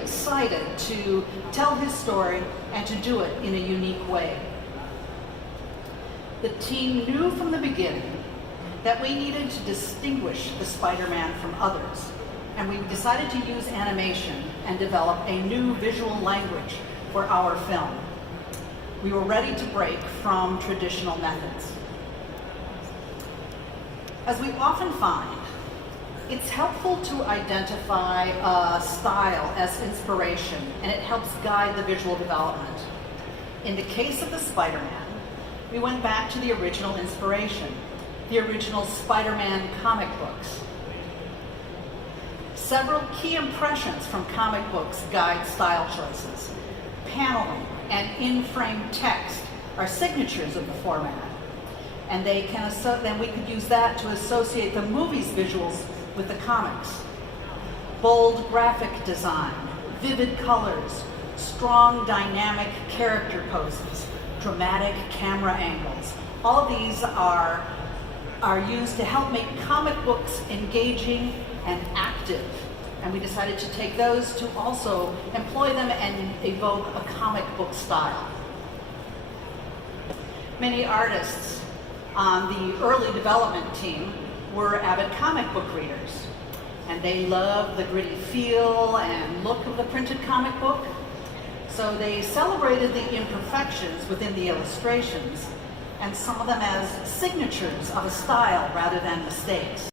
excited to tell his story and to do it in a unique way. The team knew from the beginning that we needed to distinguish the Spider-Man from others, and we decided to use animation and develop a new visual language for our film. We were ready to break from traditional methods. As we often find, it's helpful to identify a style as inspiration, and it helps guide the visual development. In the case of the Spider-Man, we went back to the original inspiration, the original Spider-Man comic books. Several key impressions from comic books guide style choices. Paneling and in-frame text are signatures of the format, and then we could use that to associate the movie's visuals with the comics. Bold graphic design, vivid colors, strong dynamic character poses, dramatic camera angles. All of these are used to help make comic books engaging and active. And we decided to take those to also employ them and evoke a comic book style. Many artists on the early development team were avid comic book readers, and they loved the gritty feel and look of the printed comic book. So they celebrated the imperfections within the illustrations and saw them as signatures of a style rather than mistakes.